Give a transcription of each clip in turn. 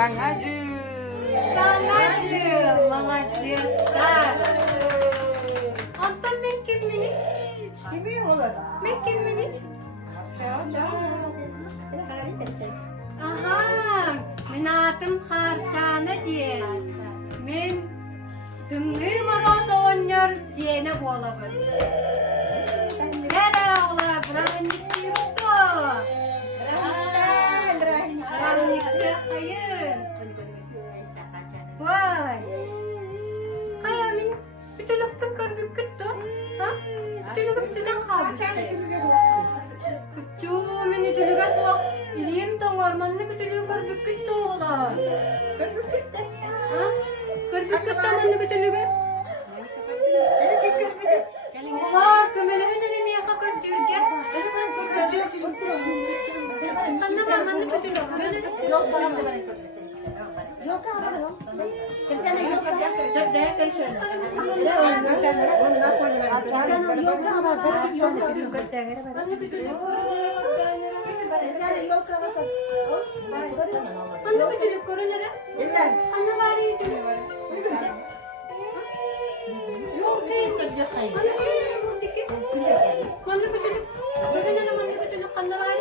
Sanacı. Sanacı. Malacıslar. Anton men kimini? Kimi olur? Men kimini? Çağ. Aha. Men adım Harçana diye. Men tımlı morosa oynuyor Zeynep olabın. Nere ola bırakınlık yurttu. Bırakınlıkta hayır. Vay. Kaya min bütülükpün körbük küttü. Ha? Bütülüküm sizden kaldı. Küçüğü min ütülüge soğuk. İliyim ton ormanını kütülüğü körbük küttü ola. Ha? Körbük küttü amanını kütülüge. Ola kömelemin elini yaka kördürge. Kanna mamanını kütülüge. Yok ama yok. Kerjanya yok kan? Kerjanya kerjanya. Onlar koyuyor. Kerjanya yok ama ben yok. Anne kütülüge. Kerjanya yok ama. Anne kütülüge korunere. Yeter. Anne bari kütülüge. Yok değil. Anne kütülüge. Anne kütülüge. Korunere anne kütülüge. Anne bari.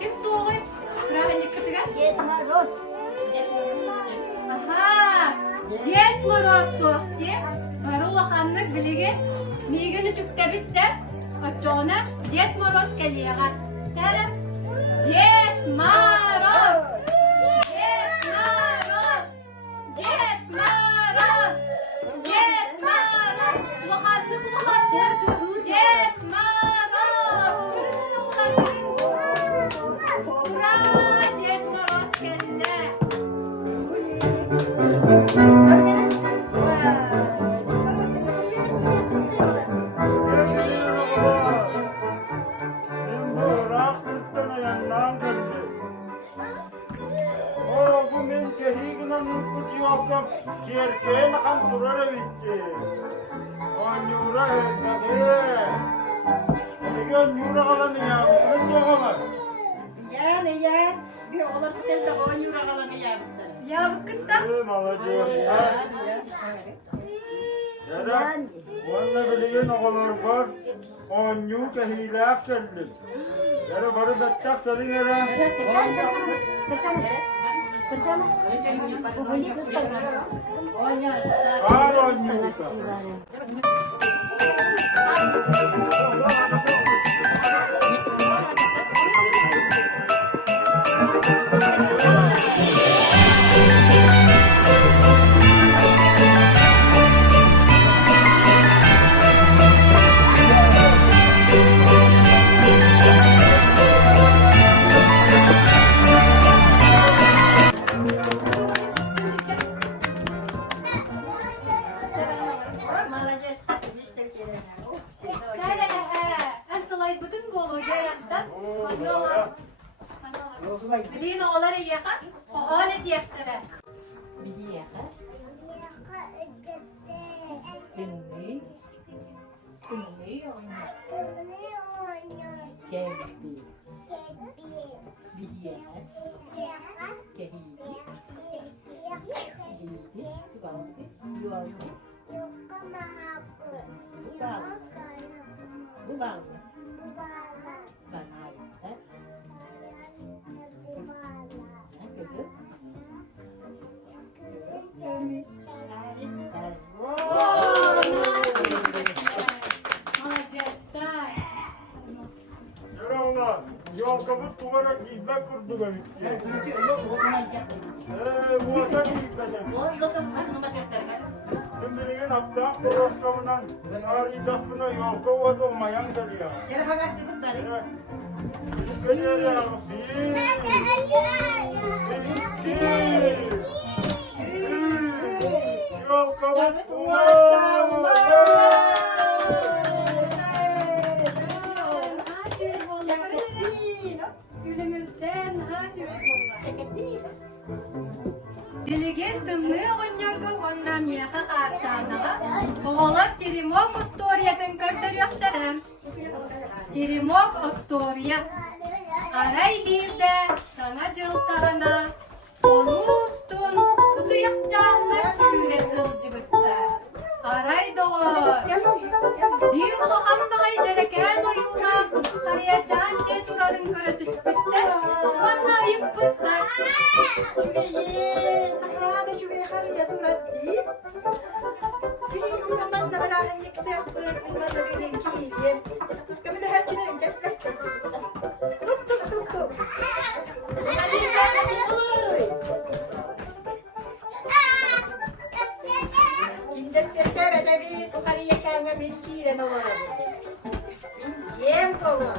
Kim soğuk? Bırakın dikkat et. Aha! Diyet moroz soğuk diye. Marula hanlık biligi. Migini tükte bitse. Açığına diyet moroz geliyor. Çarap. Diyet moroz. Diyet moroz. Diyet moroz. Diyet moroz. Ulahanlı. Diyet moroz. Ura diyet moroz kelle. Yani bir olur bir de 10 euro kalanı yaptı. Ya bu kıtta. Yani wanda bilgin oğullar var, onyu kahilak geldi. Yara barı battak senin yara. Kar onyu ka. Bilin oğulları yakar, o alet yaktılar. Yol kabut kumarak gitmek kurdu benimki. Bu atan gitmeden. Onun birinin aptal koroskabından ağrıydakına yolka oldu olmayan geliyor. Yere hagat dedim bari. Evet. Yolka Evet, Gülümüzden hacı olurlar. Делегентымны оңнорго оннам яха харчаныга тоголот теремок историятын көрдөрүөхтөрөм. Теремок история. Арай бирде сана жыл сагана онустун кутуякчаанна сүүре сылжыбытта. Арай догор. Bir улахан багай жерекен оюлна карыячаан же турарын көрө түспүттө. Онна айыппытта. شوية خرية تردي من نبراها يكتب من نبرين كيلين كمل هالجنين جدك توك توك توك توك كندم ترتب دبي وخرية كان من كيلين ورا من جيم كوا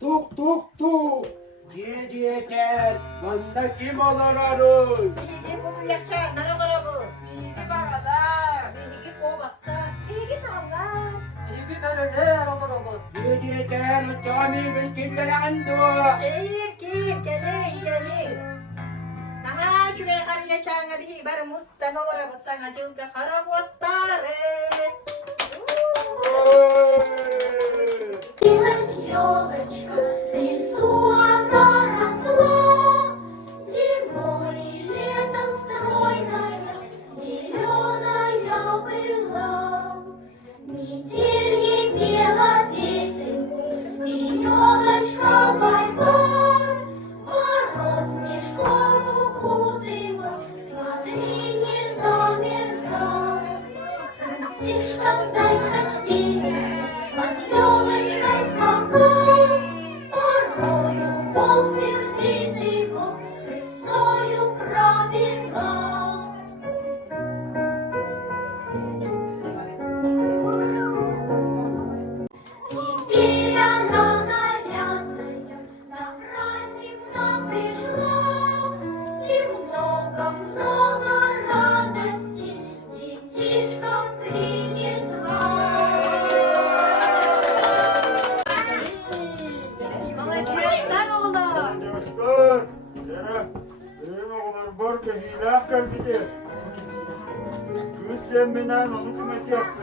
Tuk tuk tuk. Diyecek. Banda kim olur arı? Bilgi kutu yaşa, nara bara bu. Bilgi bagalar. Bilgi kovakta. Bilgi sallar. Bilgi bagalar robot. Diyecek. Cami bilgileri andu. Kir kir, gelin gelin. Naha çüve khaliye çanga bihi bar Mustafa wara batsanga julka kharab wattare. Билась елочка, в лесу она росла, зимой и летом стройная, зеленая была. Метель ей пела песенку, с елочка бай-бай, мороз снежком укутала, смотри, не замерзай. Стишка gel bir de. Kız sen beni onun kıymeti yaptın.